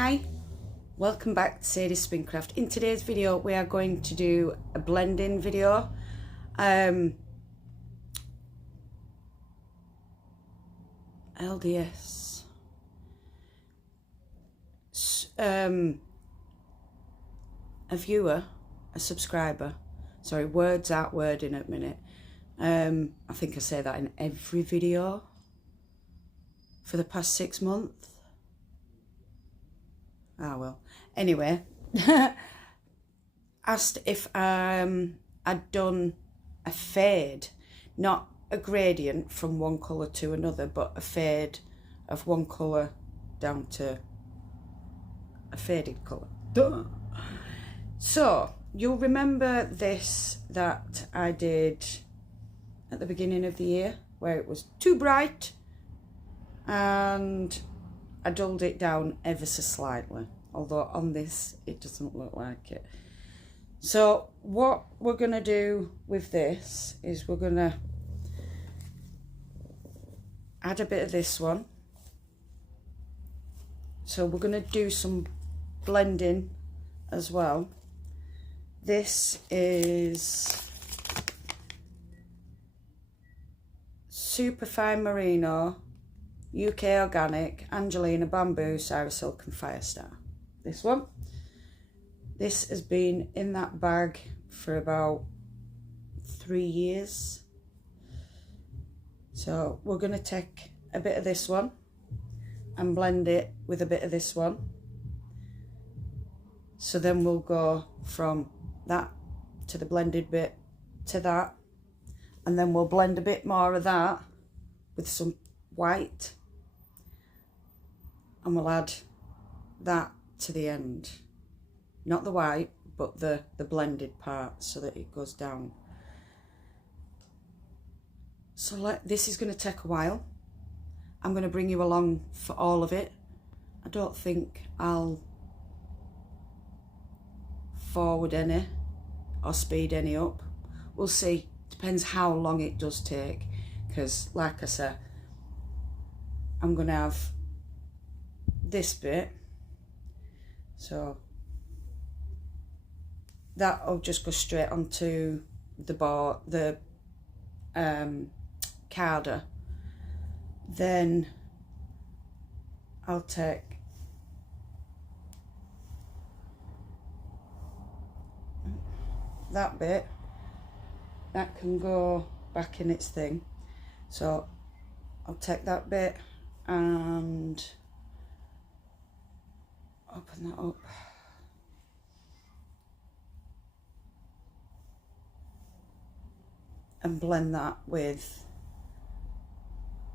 Hi, welcome back to Sadie's Spincraft. In today's video we are going to do a blending video. LDS. A viewer, a subscriber, sorry, words aren't wording at the minute. I think I say that in every video for the past 6 months. Ah, well, anyway, asked if I'd done a fade, not a gradient from one colour to another, but a fade of one colour down to a faded colour. Duh. So, you'll remember this that I did at the beginning of the year, where it was too bright, and I dulled it down ever so slightly, although on this it doesn't look like it. So what we're going to do with this is we're going to add a bit of this one. So we're going to do some blending as well. This is Superfine Merino, UK Organic, Angelina Bamboo, Sarah Silk and Firestar. This one. This has been in that bag for about 3 years. So we're going to take a bit of this one and blend it with a bit of this one. So then we'll go from that to the blended bit to that, and then we'll blend a bit more of that with some white, and we'll add that to the end, not the white but the blended part, so that it goes down. So this is going to take a while. I'm going to bring you along for all of it. I don't think I'll forward any or speed any up. We'll see. Depends how long it does take, because like I said, I'm going to have this bit, so that'll just go straight onto the board, the carder. Then I'll take that bit, that can go back in its thing, so I'll take that bit and open that up. And blend that with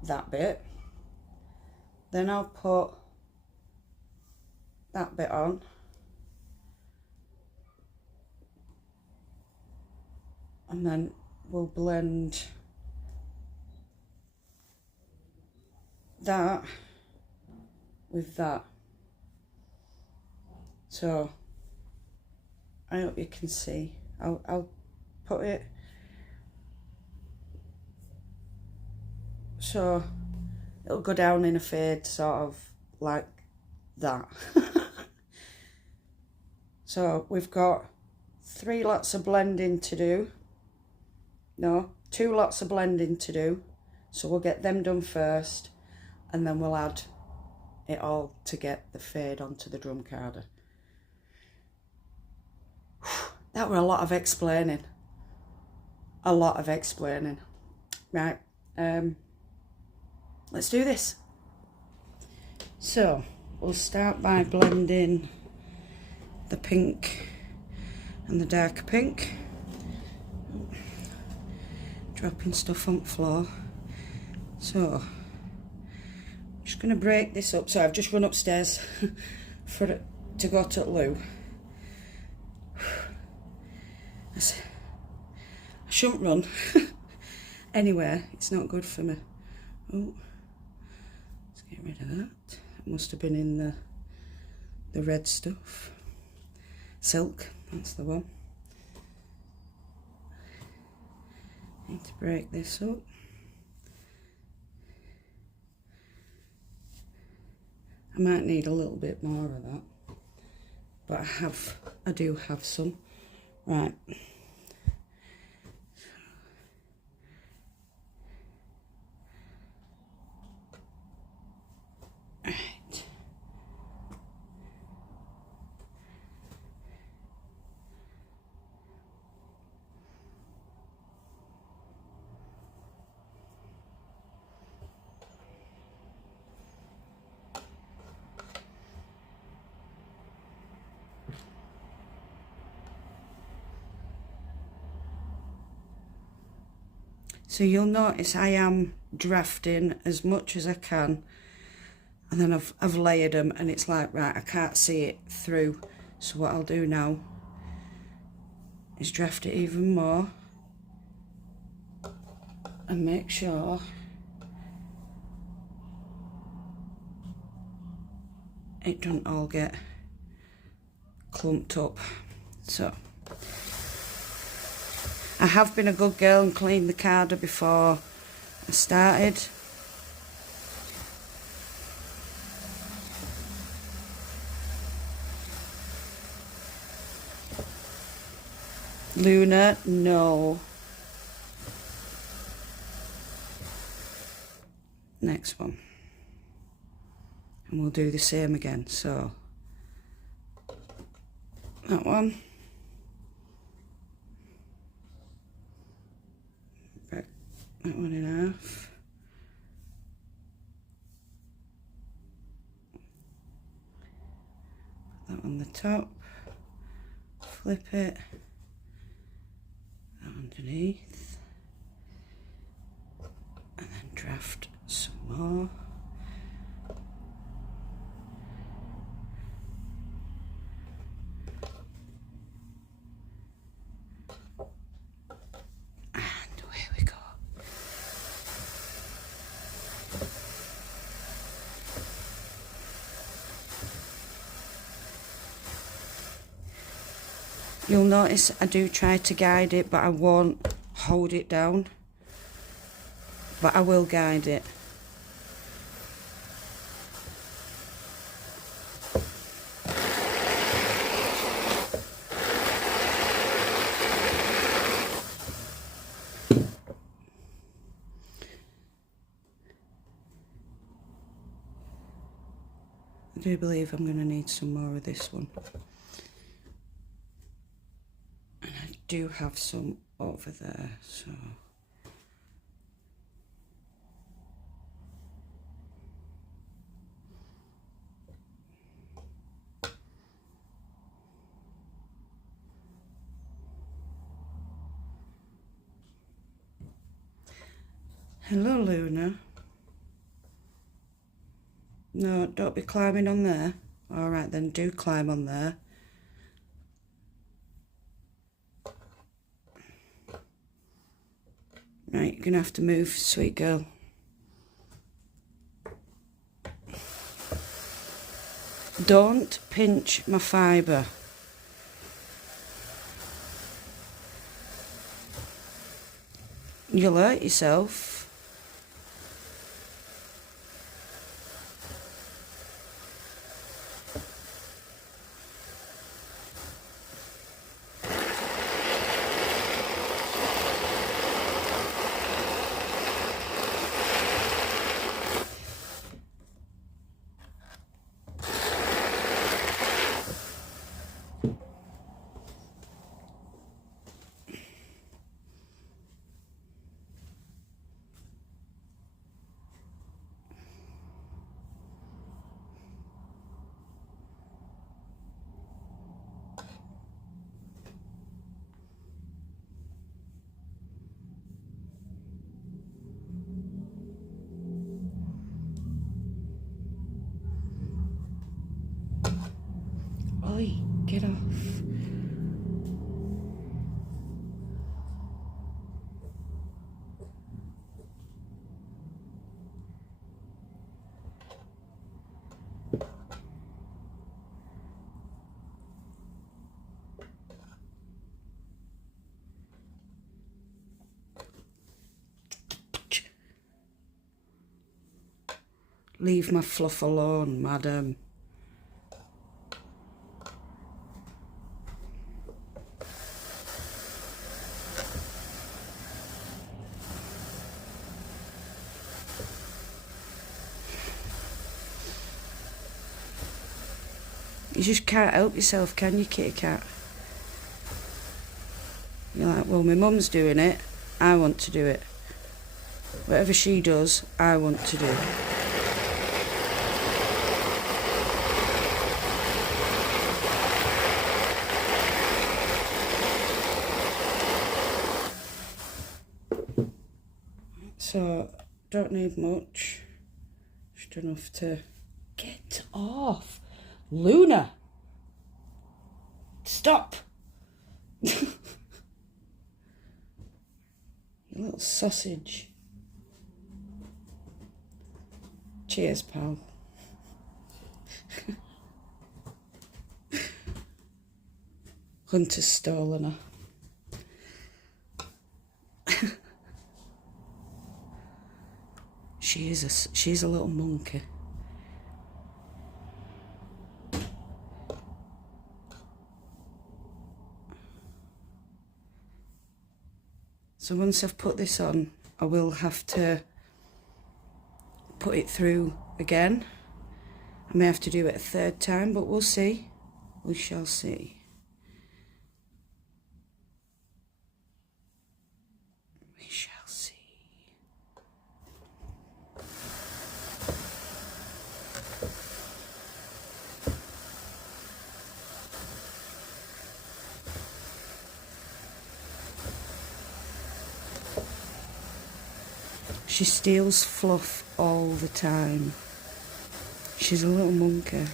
that bit. Then I'll put that bit on. And then we'll blend that with that. So I hope you can see. I'll put it so it'll go down in a fade, sort of like that. So we've got 3 lots of blending to do. No, 2 lots of blending to do. So we'll get them done first, and then we'll add it all to get the fade onto the drum carder. That were a lot of explaining. A lot of explaining. Right, let's do this. So we'll start by blending the pink and the dark pink. Dropping stuff on the floor. So I'm just going to break this up. So I've just run upstairs for it to go to the loo. I shouldn't run. Anyway, it's not good for me. Oh, let's get rid of that. It must have been in the red stuff. Silk, that's the one. Need to break this up. I might need a little bit more of that, but I do have some. Right. Right. So you'll notice I am drafting as much as I can, and then I've layered them, and it's like, right, I can't see it through. So what I'll do now is draft it even more and make sure it doesn't all get clumped up. So I have been a good girl and cleaned the carder before I started. Luna, no. Next one. And we'll do the same again. So that one. Break that one in half. Put that on the top. Flip it. That underneath. And then draft some more. You'll notice I do try to guide it, but I won't hold it down. But I will guide it. I do believe I'm going to need some more of this one. And I do have some over there, so... Hello, Luna. No, don't be climbing on there. All right, then do climb on there. Right, you're going to have to move, sweet girl. Don't pinch my fibre. You'll hurt yourself. Oi, get off. Leave my fluff alone, madam. You just can't help yourself, can you, kitty cat? You're like, well, my mum's doing it, I want to do it. Whatever she does, I want to do. So, don't need much. Just enough to get off. Luna! Stop! You little sausage. Cheers, pal. Hunter's stolen her. She's a little monkey. So once I've put this on, I will have to put it through again. I may have to do it a third time, but we'll see. We shall see. We shall see. She steals fluff all the time. She's a little monkey.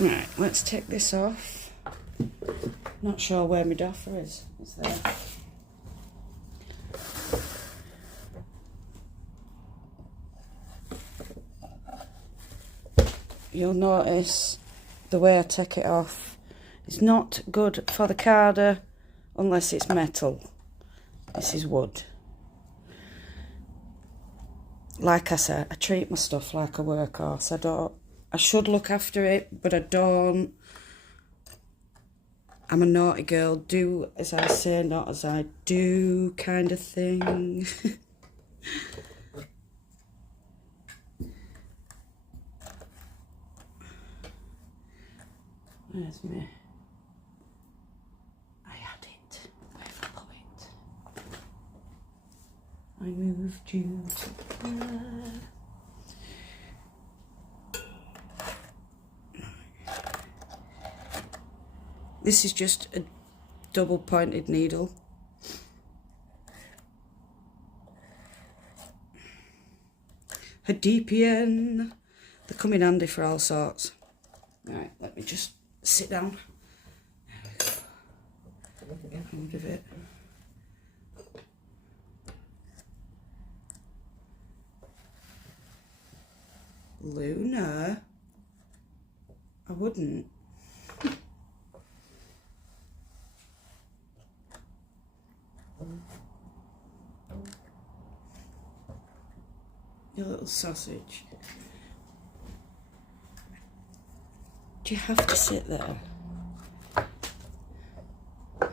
Right, let's take this off. Not sure where my doffer is. It's there. You'll notice the way I take it off. It's not good for the carder unless it's metal. This is wood. Like I said, I treat my stuff like a workhorse. I should look after it, but I don't. I'm a naughty girl, do as I say, not as I do kind of thing. Where's me? I had it. Where've I put it? I moved you to there. This is just a double pointed needle. A DPN. They come in handy for all sorts. Right, let me just sit down. There we go. Hold of it. Luna? I wouldn't. You little sausage. Do you have to sit there? I'm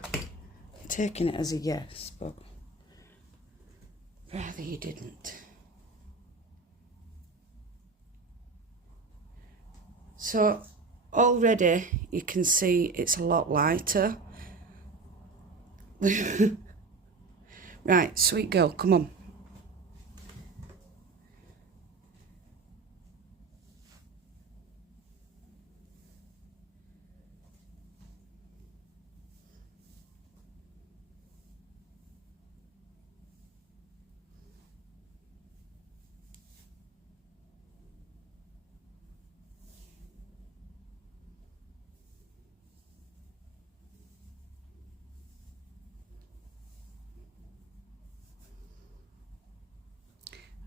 taking it as a yes, but rather you didn't. So already you can see it's a lot lighter. Right, sweet girl, come on.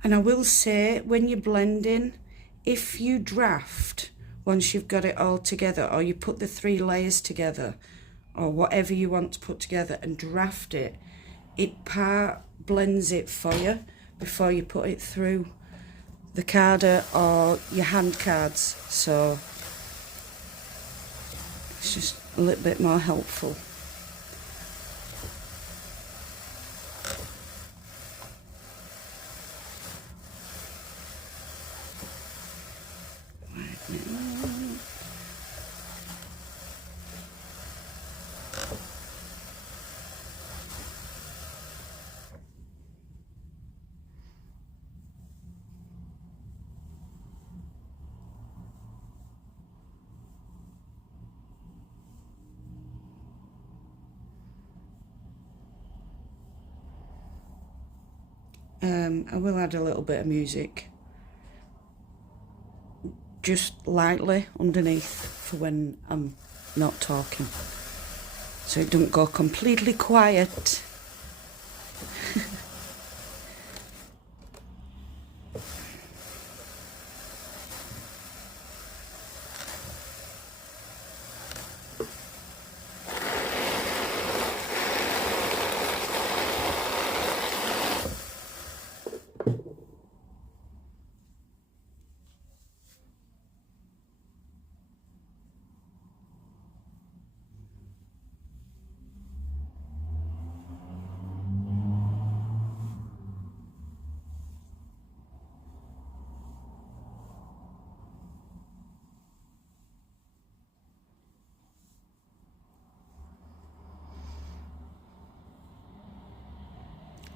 And I will say, when you're blending, if you draft once you've got it all together, or you put the 3 layers together, or whatever you want to put together, and draft it, it part blends it for you before you put it through the carder or your hand cards, so it's just a little bit more helpful. I will add a little bit of music, just lightly underneath for when I'm not talking, so it don't go completely quiet.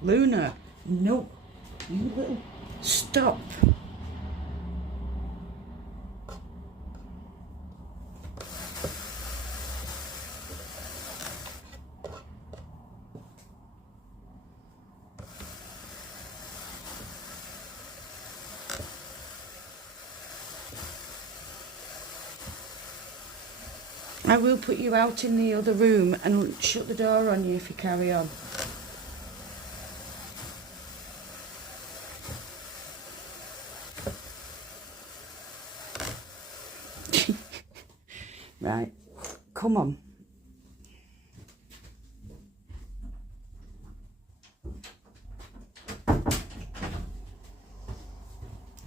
Luna, no, you little, stop. I will put you out in the other room and shut the door on you if you carry on. Right, come on.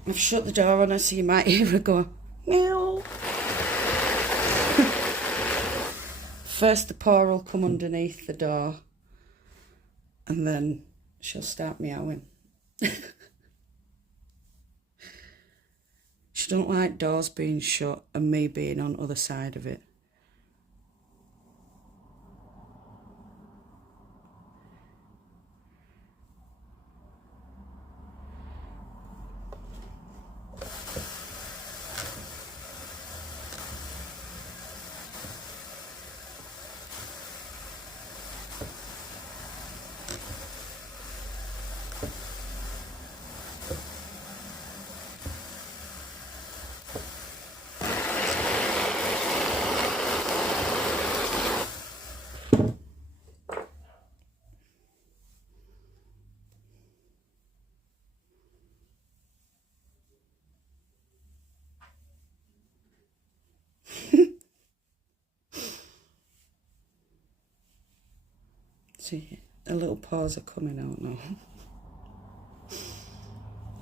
I've shut the door on her, so you might hear her go, meow. First the paw will come underneath the door, and then she'll start meowing. She don't like doors being shut and me being on the other side of it. See, the little paws are coming out now.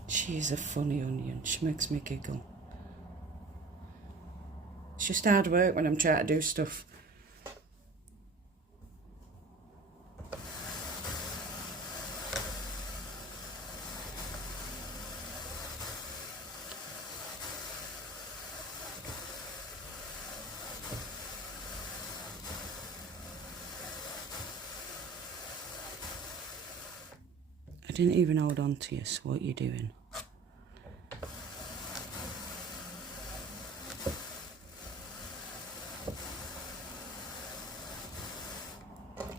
She's a funny onion. She makes me giggle. It's just hard work when I'm trying to do stuff. I didn't even hold on to you, so what are you doing?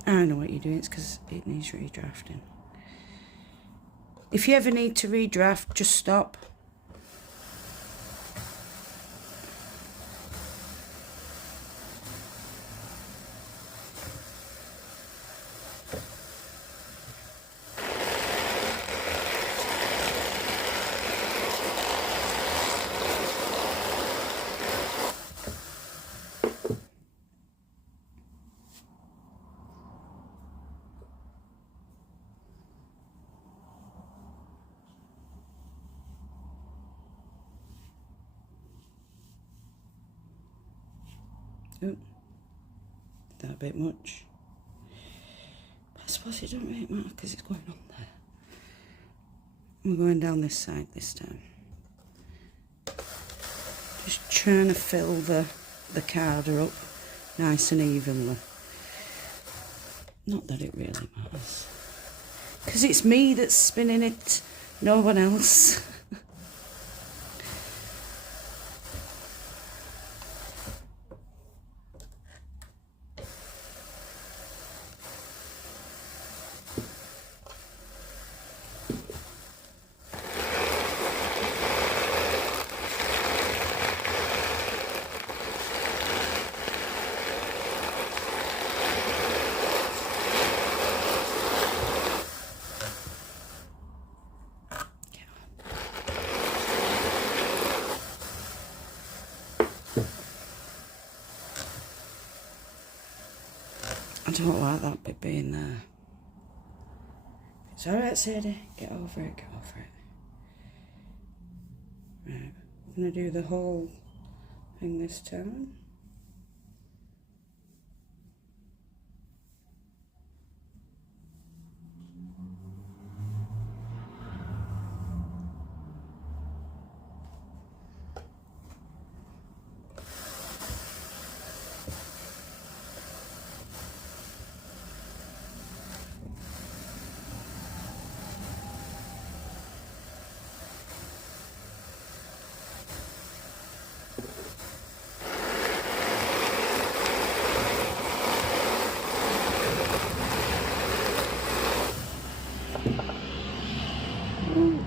I know what you're doing, it's because it needs redrafting. If you ever need to redraft, just stop. Ooh, that a bit much. But I suppose it don't really matter because it's going on there. We're going down this side this time. Just trying to fill the carder up nice and evenly. Not that it really matters. Because it's me that's spinning it, no one else. I don't like that bit being there. It's alright, Sadie. Get over it, get over it. Right, I'm going to do the whole thing this time.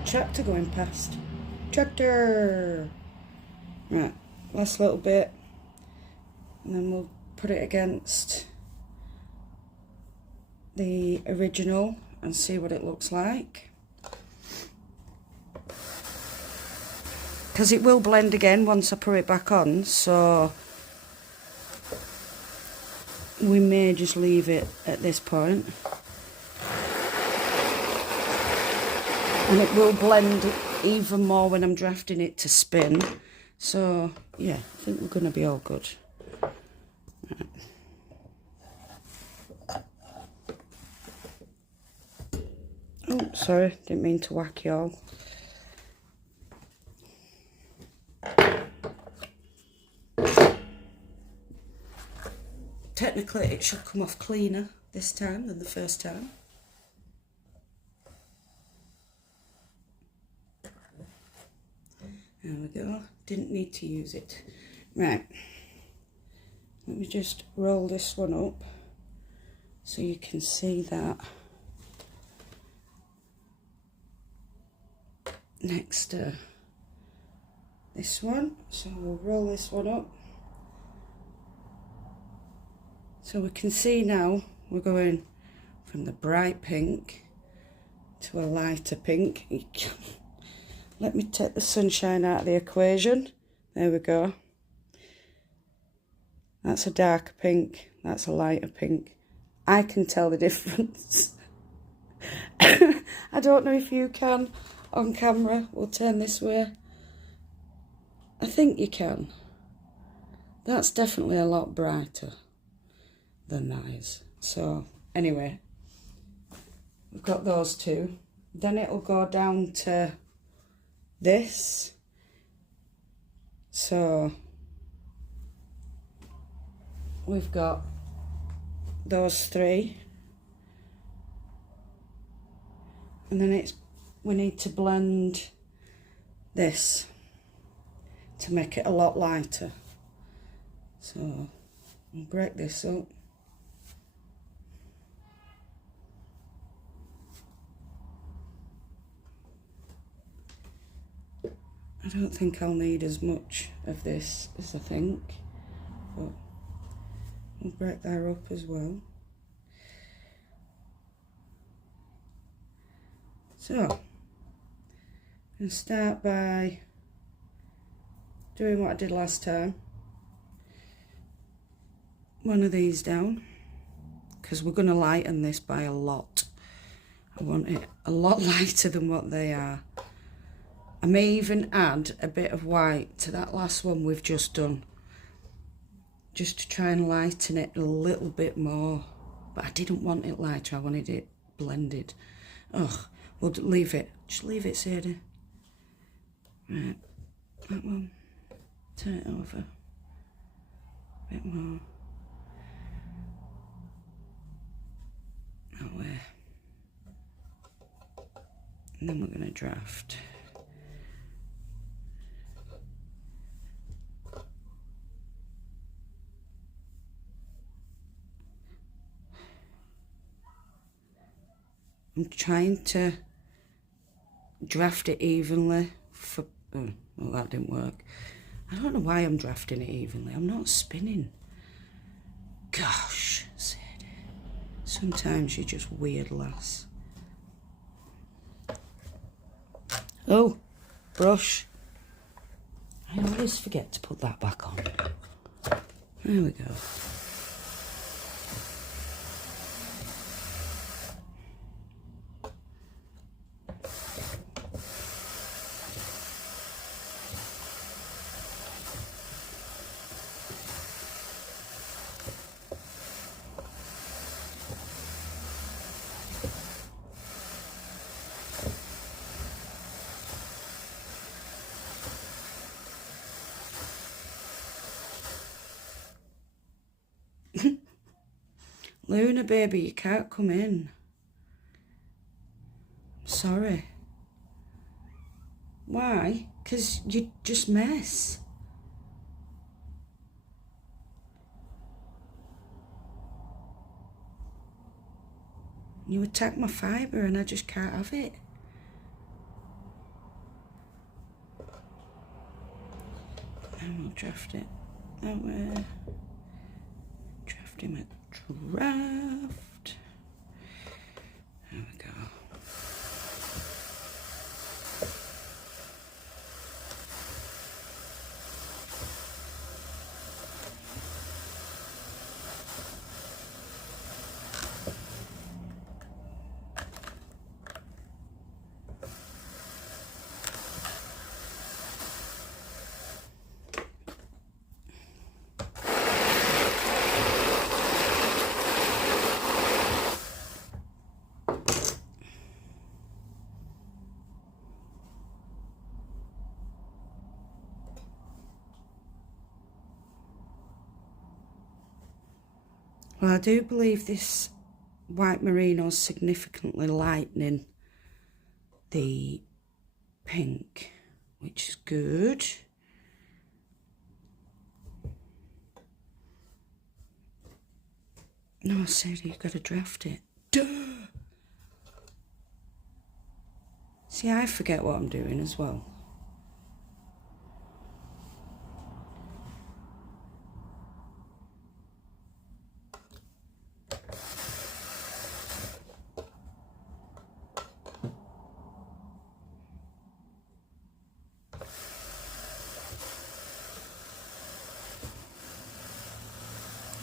Tractor going past. Tractor! Right, last little bit. And then we'll put it against the original and see what it looks like. Because it will blend again once I put it back on, so we may just leave it at this point. And it will blend even more when I'm drafting it to spin. So, yeah, I think we're going to be all good. Right. Oh, sorry, didn't mean to whack you all. Technically, it should come off cleaner this time than the first time. There we go. Didn't need to use it. Right. Let me just roll this one up so you can see that next to this one. So we'll roll this one up. So we can see now we're going from the bright pink to a lighter pink. Let me take the sunshine out of the equation. There we go. That's a darker pink. That's a lighter pink. I can tell the difference. I don't know if you can on camera. We'll turn this way. I think you can. That's definitely a lot brighter than that is. So, anyway. We've got those two. Then it'll go down to this. So we've got those three, and then we need to blend this to make it a lot lighter. So I'll break this up. I don't think I'll need as much of this as I think, but I'll break that up as well. So, I'm going to start by doing what I did last time. One of these down, because we're going to lighten this by a lot. I want it a lot lighter than what they are. I may even add a bit of white to that last one we've just done. just to try and lighten it a little bit more. But I didn't want it lighter, I wanted it blended. Ugh, we'll leave it. Just leave it, Sadie. Right, that one. Turn it over. A bit more. That way. And then we're going to draft. I'm trying to draft it evenly for... Oh, well, that didn't work. I don't know why I'm drafting it evenly. I'm not spinning. Gosh, Sadie. Sometimes you're just weird, lass. Oh, brush. I always forget to put that back on. There we go. Luna, baby, you can't come in. Sorry. Why? 'Cause you just mess. You attack my fibre and I just can't have it. And we'll draft it that way. Draft him at draft. There we go. Well, I do believe this white merino is significantly lightening the pink, which is good. No, I said you've got to draft it. Duh! See, I forget what I'm doing as well.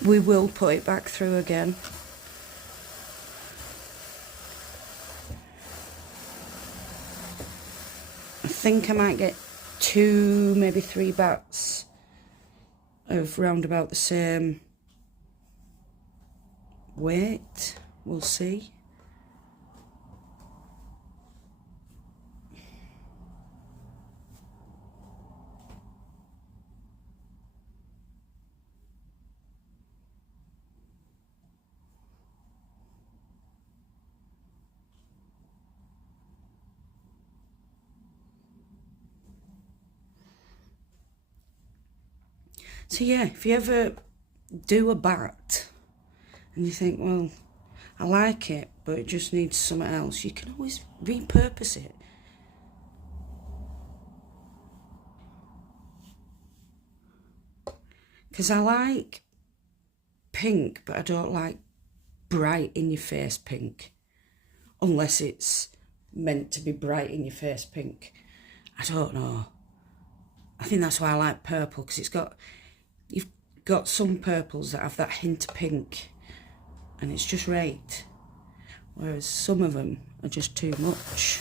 We will put it back through again. I think I might get 2, maybe 3 batts of round about the same weight. We'll see. So yeah, if you ever do a batt and you think, well, I like it, but it just needs something else, you can always repurpose it. Because I like pink, but I don't like bright in your face pink. Unless it's meant to be bright in your face pink. I don't know. I think that's why I like purple, because you've got some purples that have that hint of pink and it's just right, whereas some of them are just too much.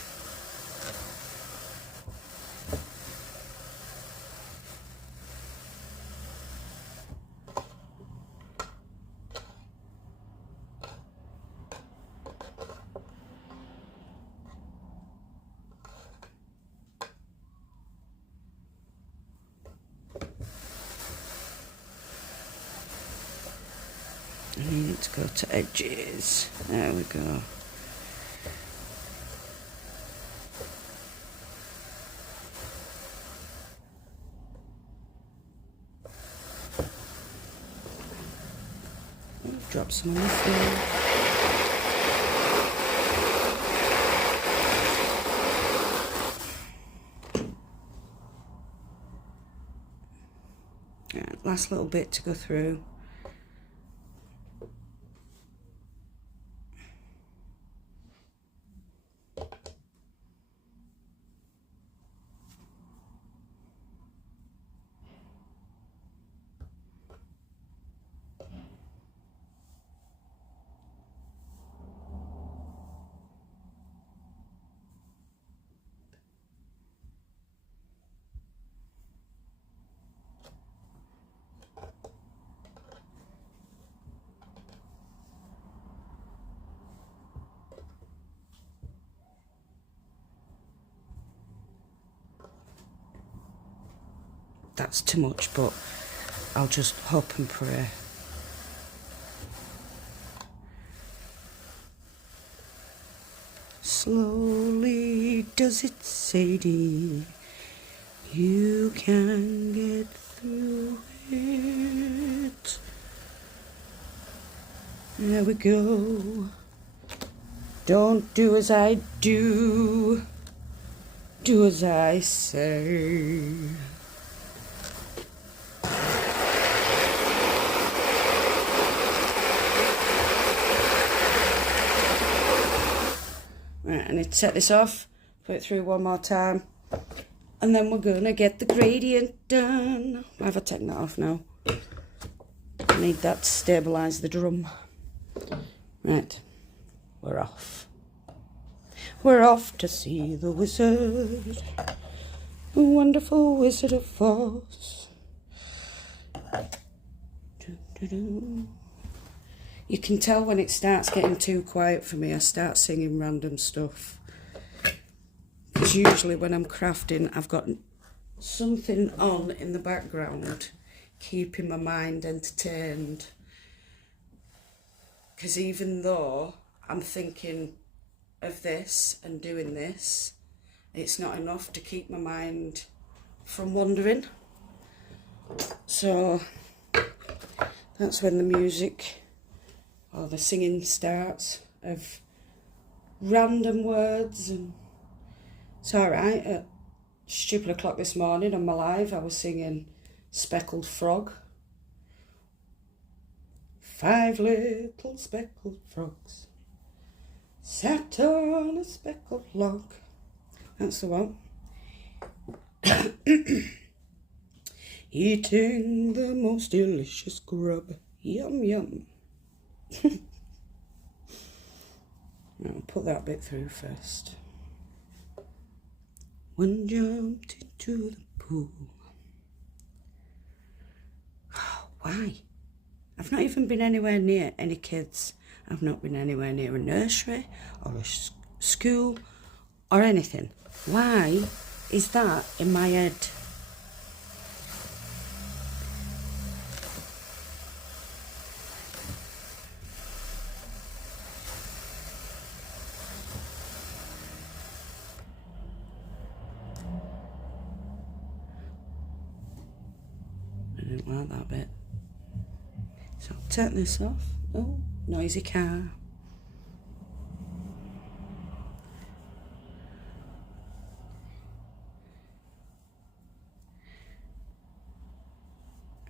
outer edges. There we go. Drop some on the floor. Right, last little bit to go through. That's too much, but I'll just hope and pray. Slowly does it, Sadie, you can get through it. There we go. Don't do as I do, do as I say. Right, I need to set this off, put it through one more time, and then we're gonna get the gradient done. Why have I taken that off now? I need that to stabilise the drum. Right, we're off. We're off to see the wizard, the wonderful Wizard of Oz. You can tell when it starts getting too quiet for me, I start singing random stuff. Because usually when I'm crafting, I've got something on in the background, keeping my mind entertained. Because even though I'm thinking of this and doing this, it's not enough to keep my mind from wandering. So that's when the music or the singing starts of random words. And it's alright. At stupid o'clock this morning on my live, I was singing Speckled Frog. 5 little speckled frogs sat on a speckled log. That's the one. Eating the most delicious grub. Yum, yum. I'll put that bit through first. One jumped into the pool. Why? I've not even been anywhere near any kids. I've not been anywhere near a nursery or a school or anything. Why is that in my head? I didn't like that bit. So I'll turn this off. Oh, noisy car.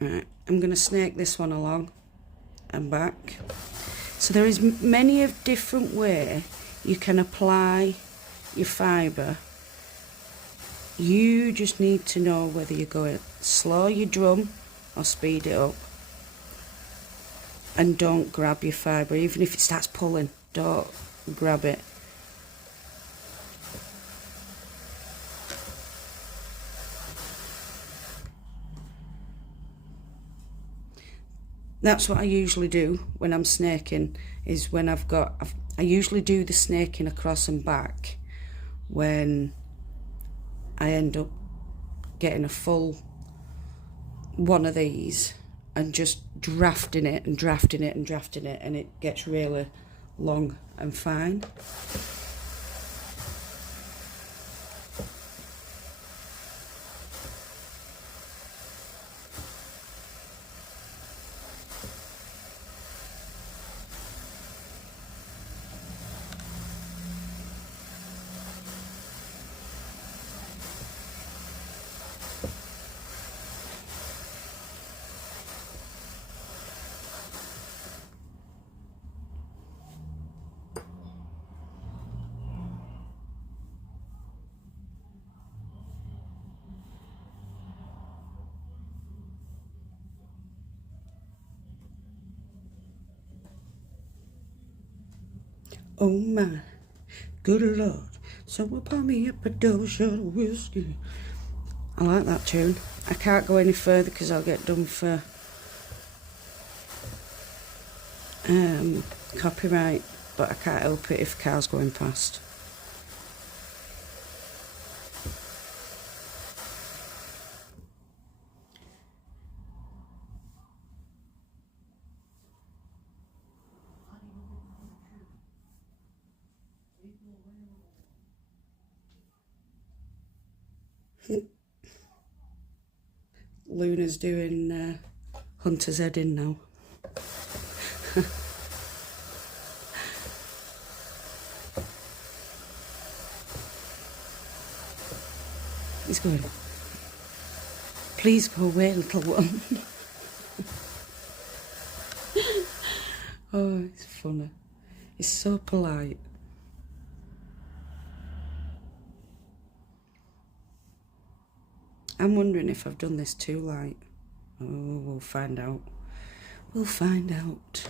Right, I'm going to snake this one along and back. So there is many of different way you can apply your fibre. You just need to know whether you're going slow your drum or speed it up. And don't grab your fibre, even if it starts pulling, don't grab it. That's what I usually do when I'm snaking, is when I usually do the snaking across and back when I end up getting a full one of these, and just drafting it and drafting it and drafting it, and it gets really long and fine. Oh my good Lord, someone pour me up a double shot of whiskey. I like that tune. I can't go any further because I'll get done for copyright, but I can't help it if cars going past. Luna's doing Hunter's Head in now. He's going, please go away, little one. Oh, it's funny. He's so polite. I'm wondering if I've done this too light. Oh, we'll find out. We'll find out.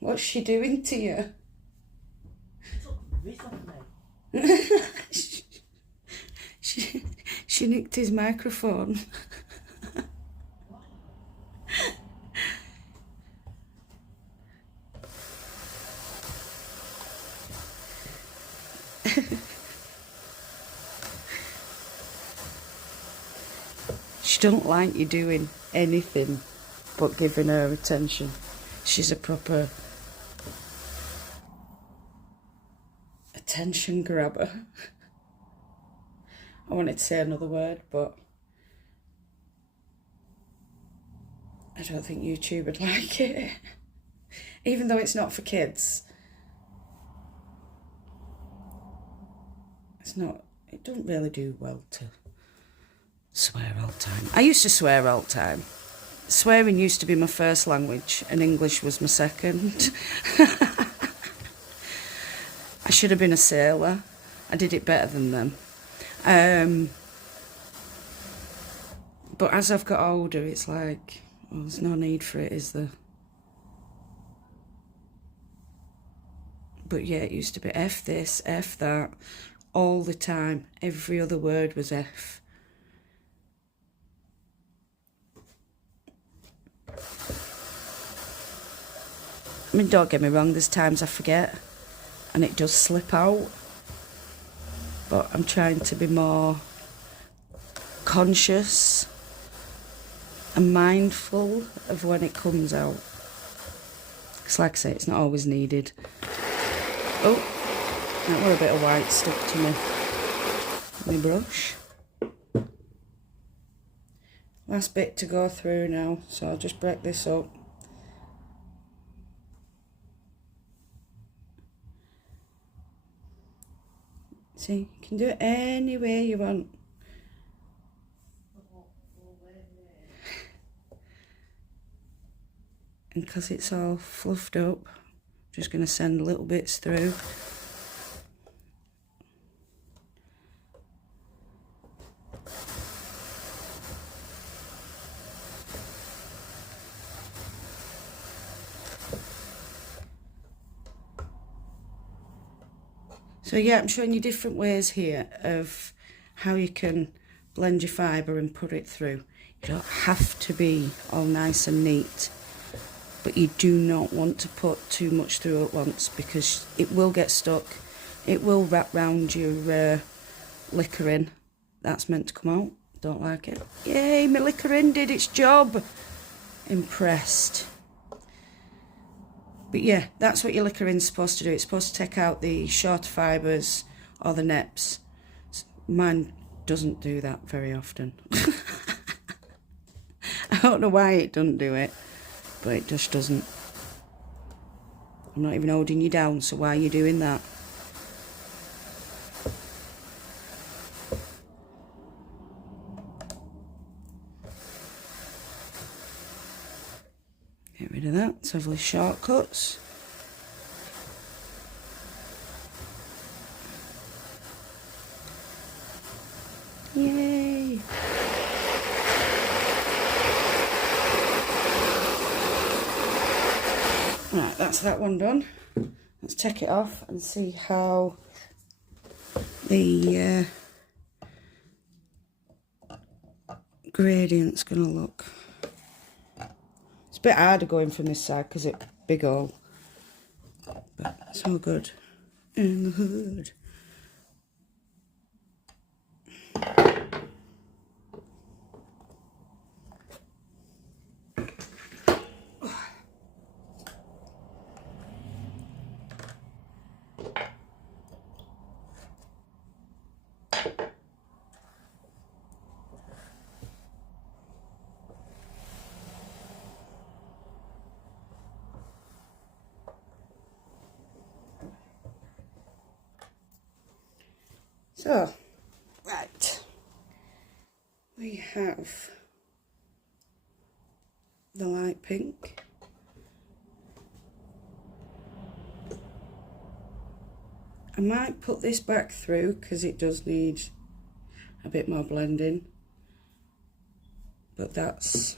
What's she doing to you? She nicked his microphone. She don't like you doing anything but giving her attention. She's a proper attention grabber. I wanted to say another word, but I don't think YouTube would like it. Even though it's not for kids. It doesn't really do well to swear all the time. I used to swear all the time. Swearing used to be my first language and English was my second. I should have been a sailor. I did it better than them. But as I've got older, it's like, well, there's no need for it, is there? But yeah, it used to be F this, F that, all the time. Every other word was F. I mean, don't get me wrong, there's times I forget and it does slip out. But I'm trying to be more conscious and mindful of when it comes out. Because like I say, it's not always needed. Oh, that were a bit of white stuck to my brush. Last bit to go through now, so I'll just break this up. See, you can do it any way you want. And because it's all fluffed up, I'm just going to send little bits through. So yeah, I'm showing you different ways here of how you can blend your fibre and put it through. You don't have to be all nice and neat, but you do not want to put too much through at once because it will get stuck. It will wrap round your liquoring. That's meant to come out. Don't like it. Yay, my liquoring did its job. Impressed. But yeah, that's what your liquoring's supposed to do. It's supposed to take out the shorter fibres or the neps. Mine doesn't do that very often. I don't know why it doesn't do it, but it just doesn't. I'm not even holding you down, so why are you doing that? Get rid of that. Let's have these shortcuts. Yay! Right, that's that one done. Let's take it off and see how the gradient's going to look. It's a bit harder going from this side because it's big hole, but it's all good in the hood. So, right, we have the light pink, I might put this back through because it does need a bit more blending, but that's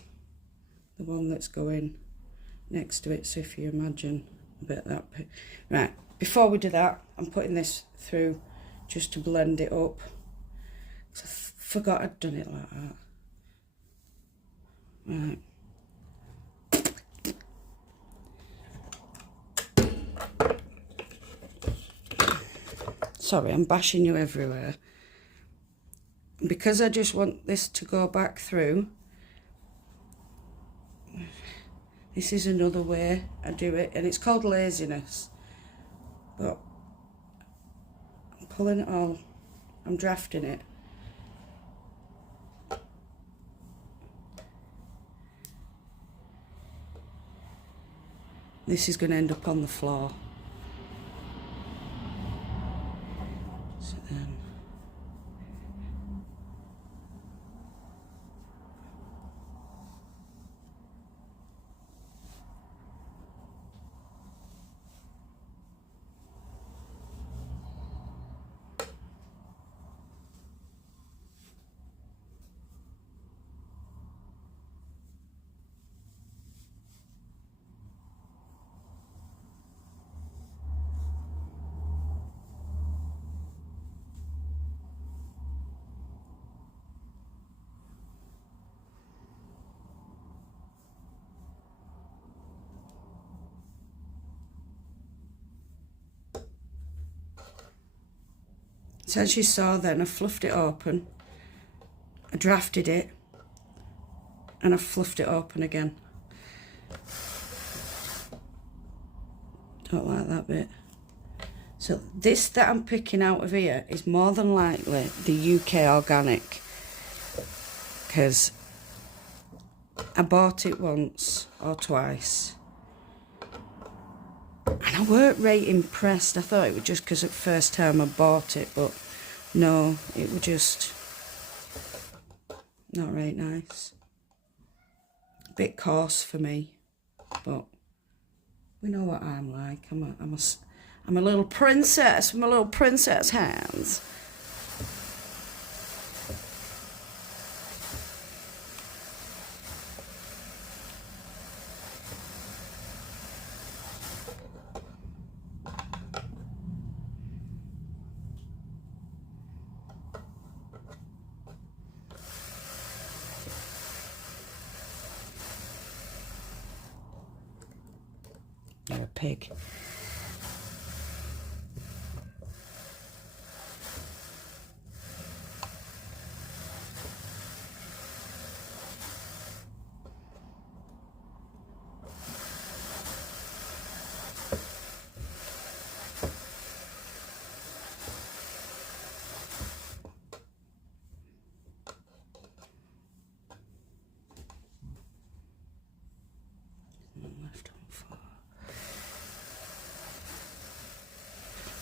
the one that's going next to it, so if you imagine a bit of that. Right, before we do that, I'm putting this through just to blend it up. I forgot I'd done it like that. Right. Sorry, I'm bashing you everywhere. Because I just want this to go back through, this is another way I do it, and it's called laziness. But I'm pulling it all, I'm drafting it. This is going to end up on the floor. So then, so as you saw then, I fluffed it open, I drafted it, and I fluffed it open again. Don't like that bit. So this that I'm picking out of here is more than likely the UK organic, because I bought it once or twice and I weren't right impressed. I thought it was just because the first time I bought it, but no, it was just not right nice. A bit coarse for me, but we know what I'm like. I'm a little princess with my little princess hands. pig. Left on 4.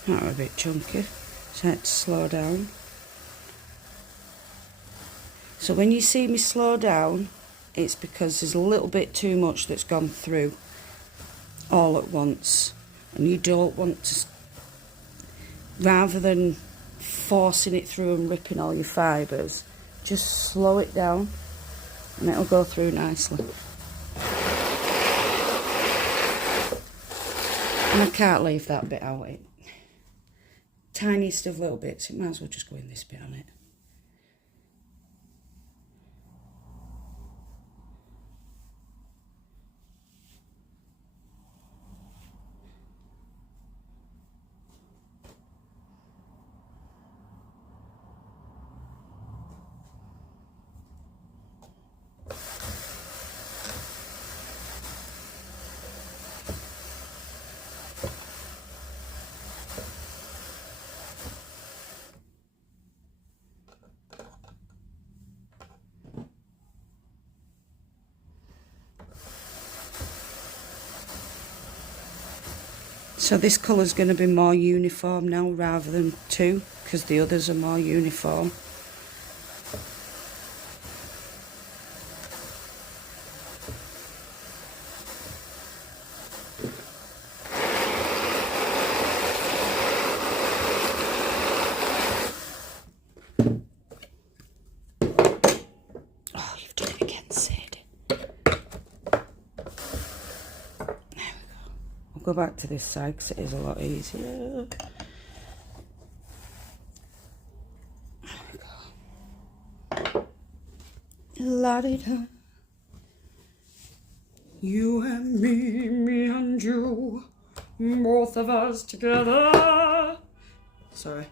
That were a bit chunky, so I had to slow down. So when you see me slow down, it's because there's a little bit too much that's gone through all at once, and you don't want to, rather than forcing it through and ripping all your fibres, just slow it down and it'll go through nicely. And I can't leave that bit out. It tiniest of little bits, it might as well just go in this bit on it. So this colour's going to be more uniform now rather than 2, because the others are more uniform. Oh, you've done it again, Sadie. Go back to this side because it is a lot easier. There we go. La-di-da. You and me and you, both of us together. Sorry.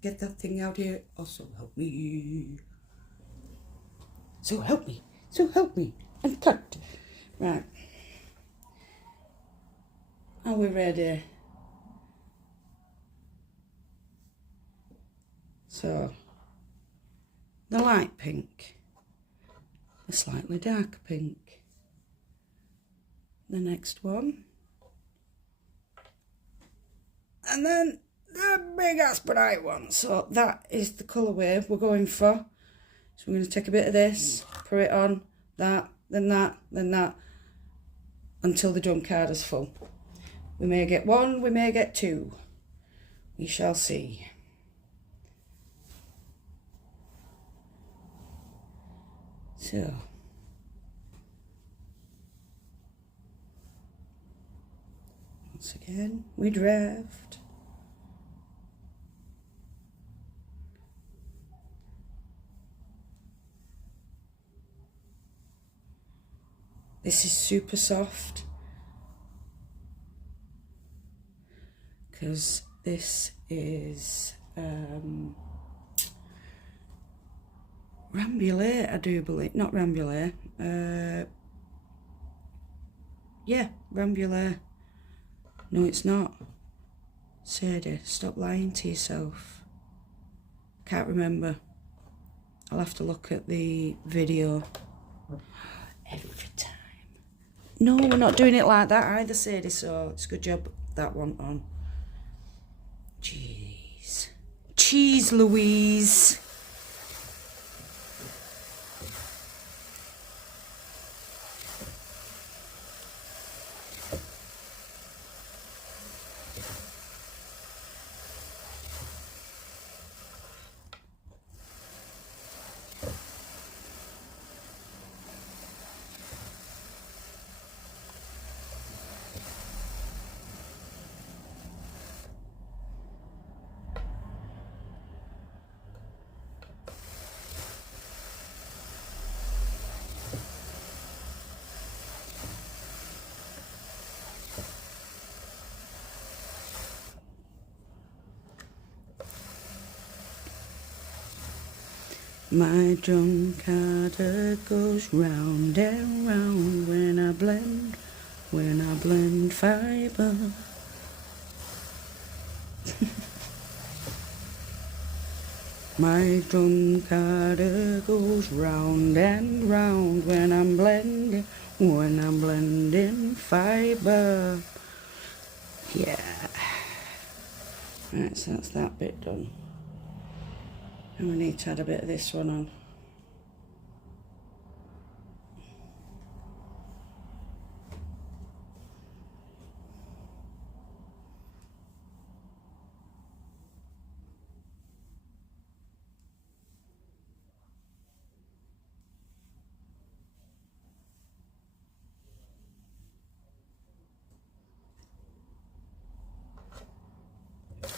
Get that thing out here. Also help me. So help me. And cut. Right. Are we ready? So the light pink, the slightly darker pink, the next one, and then the big ass bright one. So that is the colourway we're going for. So we're going to take a bit of this, put it on, that, then that, then that, until the drum card is full. We may get 1, we may get 2. We shall see. So once again, we draft. This is super soft because this is Rambouillet, I do believe. Not Rambouillet. Yeah, Rambouillet. No, it's not. Sadie, stop lying to yourself. Can't remember. I'll have to look at the video. Every time. No, we're not doing it like that either, Sadie, so it's a good job that one on. Jeez. Cheese, Louise. My drum carder goes round and round when I blend fibre. My drum carder goes round and round when I'm blending fibre. Yeah. Right, so that's that bit done. And we need to add a bit of this one on.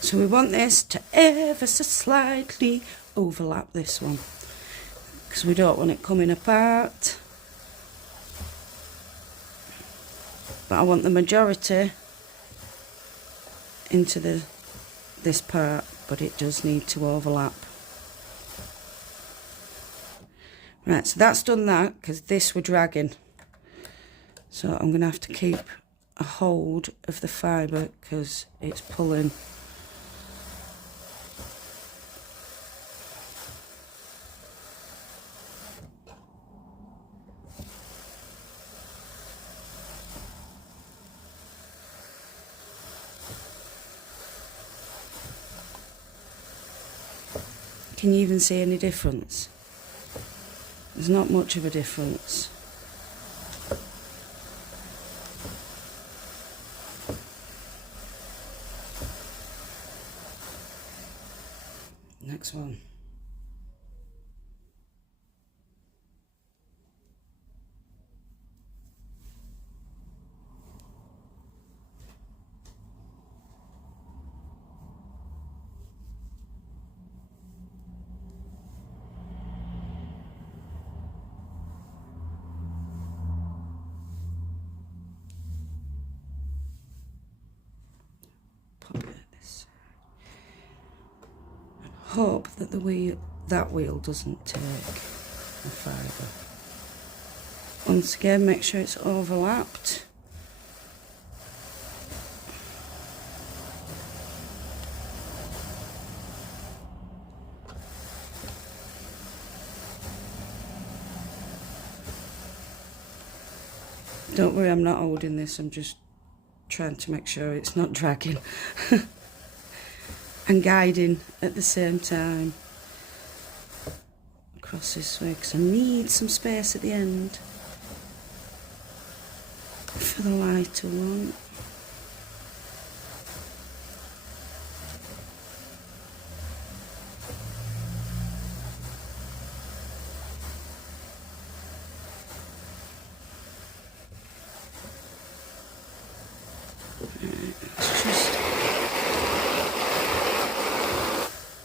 So we want this to ever so slightly overlap this one, because we don't want it coming apart. But I want the majority into this part, but it does need to overlap. Right, so that's done that, because this we're dragging. So I'm going to have to keep a hold of the fibre because it's pulling. Can you even see any difference? There's not much of a difference. Next one. Pop it this side. And hope that that wheel doesn't take the fibre. Once again, make sure it's overlapped. Don't worry, I'm not holding this, I'm just trying to make sure it's not dragging. And guiding at the same time across this way, because I need some space at the end for the lighter one.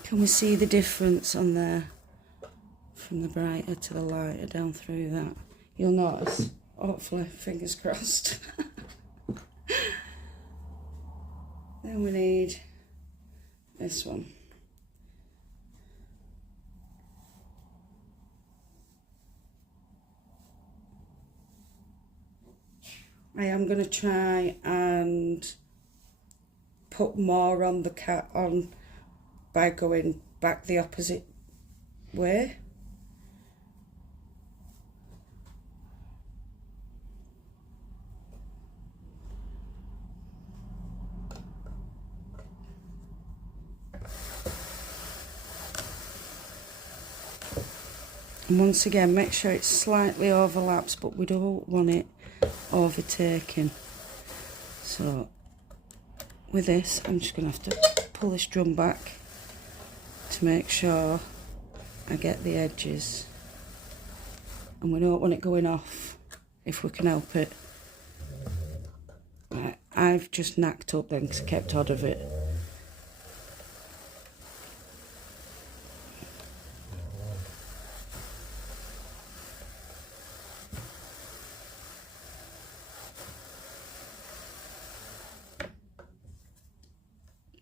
Can we see the difference on there from the brighter to the lighter down through that? You'll notice, hopefully, fingers crossed. Then we need this one. I am going to try and put more on the cat on by going back the opposite way. And once again, make sure it slightly overlaps, but we don't want it overtaking. So with this, I'm just going to have to pull this drum back to make sure I get the edges. And we don't want it going off if we can help it. Right, I've just knacked up then because I kept hold of it.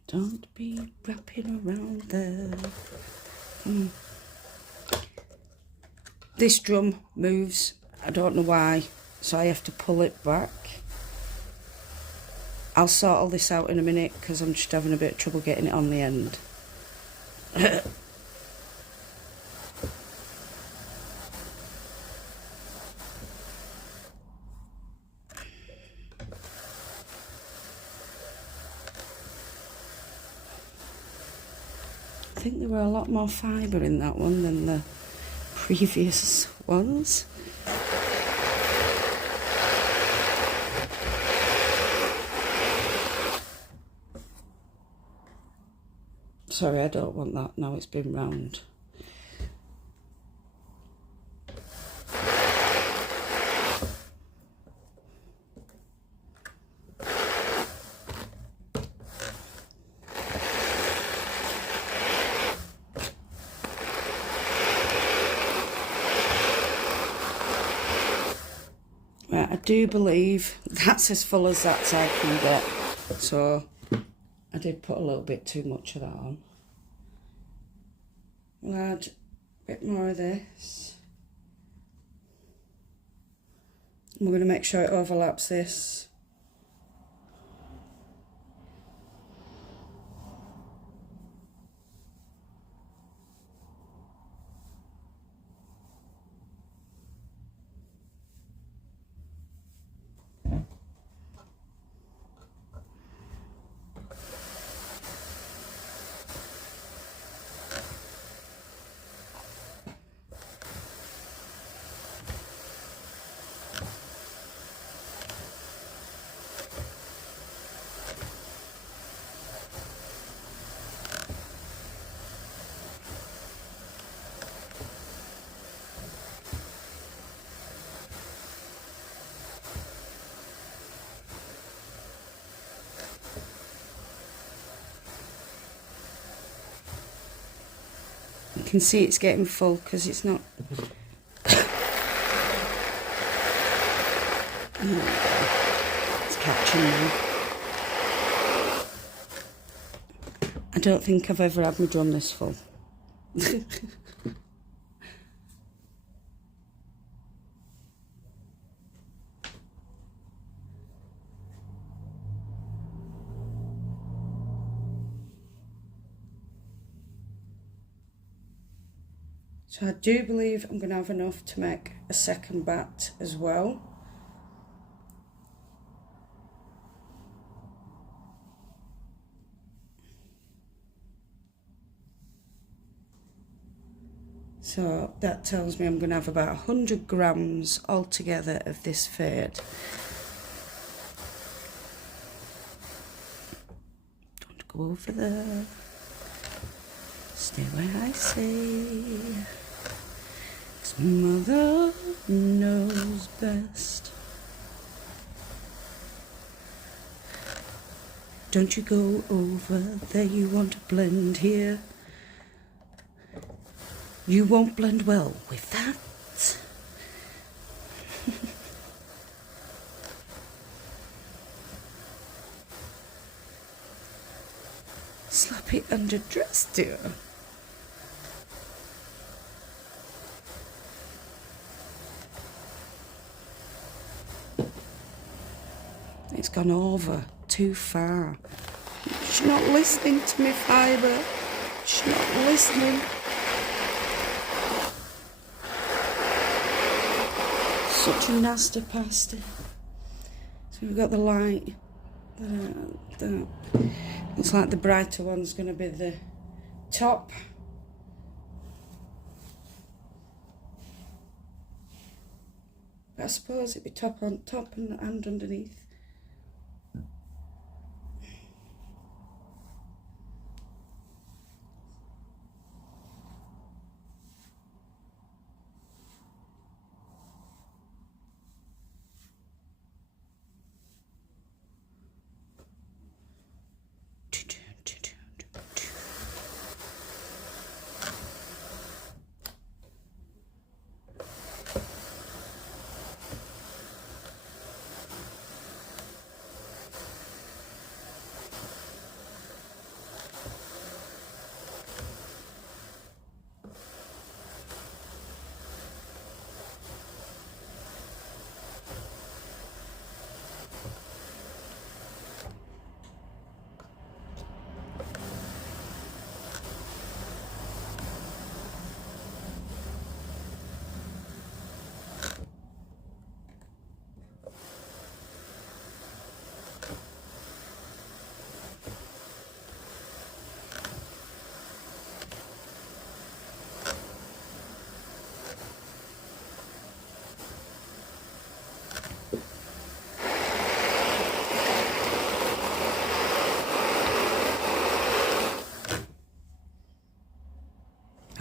Don't be wrapping around there. This drum moves, I don't know why, so I have to pull it back. I'll sort all this out in a minute because I'm just having a bit of trouble getting it on the end. I think there were a lot more fibre in that one than the previous ones. Sorry, I don't want that now it's been round. Right, I do believe that's as full as that side can get, so I did put a little bit too much of that on. We'll add a bit more of this. And we're going to make sure it overlaps this. You can see it's getting full because it's not. It's catching now. I don't think I've ever had my drum this full. So I do believe I'm going to have enough to make a second batt as well. So that tells me I'm going to have about 100 grams altogether of this fade. Don't go over there. Stay where I say. 'Cause Mother knows best. Don't you go over there, you want to blend here. You won't blend well with that. Slap it under dress, dear. It's gone over too far. She's not listening to me, fibre. She's not listening. Such a nasty pasty. So we've got the light. Looks like the brighter one's going to be the top. I suppose it'd be top on top and underneath.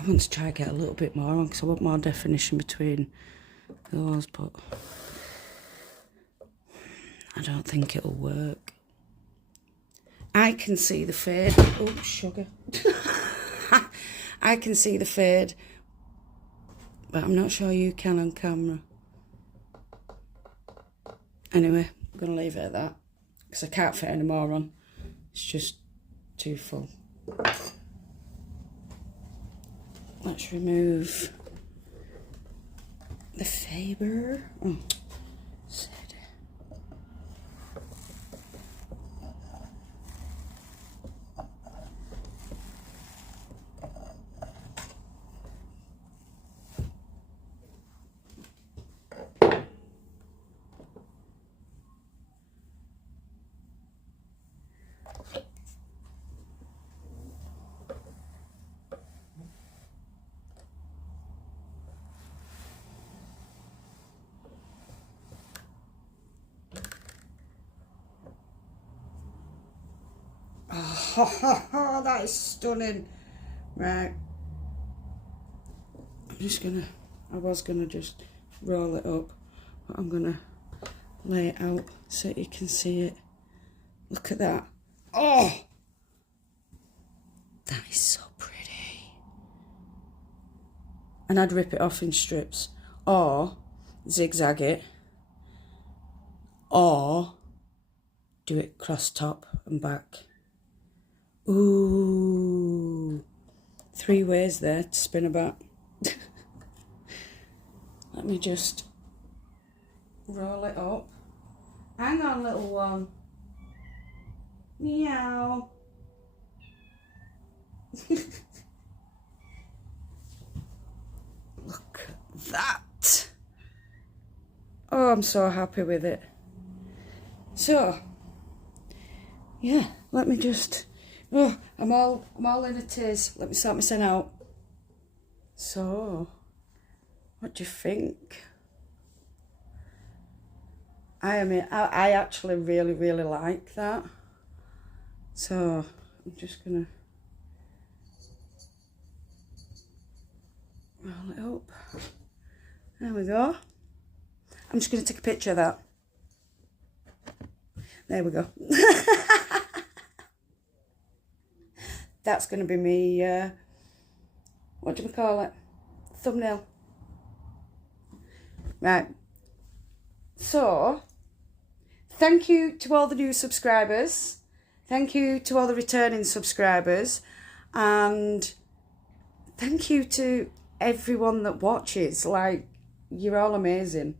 I want to try and get a little bit more on because I want more definition between those, but I don't think it'll work. I can see the fade. Oh, sugar. I can see the fade, but I'm not sure you can on camera. Anyway, I'm going to leave it at that because I can't fit any more on. It's just too full. Let's remove the Faber. Oh, said. Oh, that is stunning. Right. I was gonna just roll it up, but I'm gonna lay it out so you can see it. Look at that. Oh, that is so pretty. And I'd rip it off in strips, or zigzag it, or do it cross top and back. Ooh, 3 ways there to spin about. Let me just roll it up. Hang on, little one. Meow. Look at that. Oh, I'm so happy with it. So, yeah, let me just... Oh, I'm all in a tiz. Let me sort myself out. So, what do you think? I actually really, really like that. So, I'm just gonna roll it up. There we go. I'm just gonna take a picture of that. There we go. That's going to be me, what do we call it? Thumbnail. Right. So, thank you to all the new subscribers. Thank you to all the returning subscribers. And thank you to everyone that watches. Like, you're all amazing.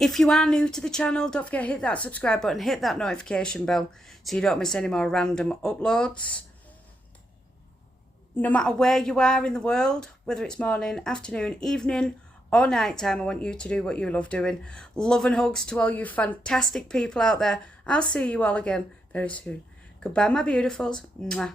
If you are new to the channel, don't forget to hit that subscribe button, hit that notification bell so you don't miss any more random uploads. No matter where you are in the world, whether it's morning, afternoon, evening, or night time, I want you to do what you love doing. Love and hugs to all you fantastic people out there. I'll see you all again very soon. Goodbye, my beautifuls. Mwah.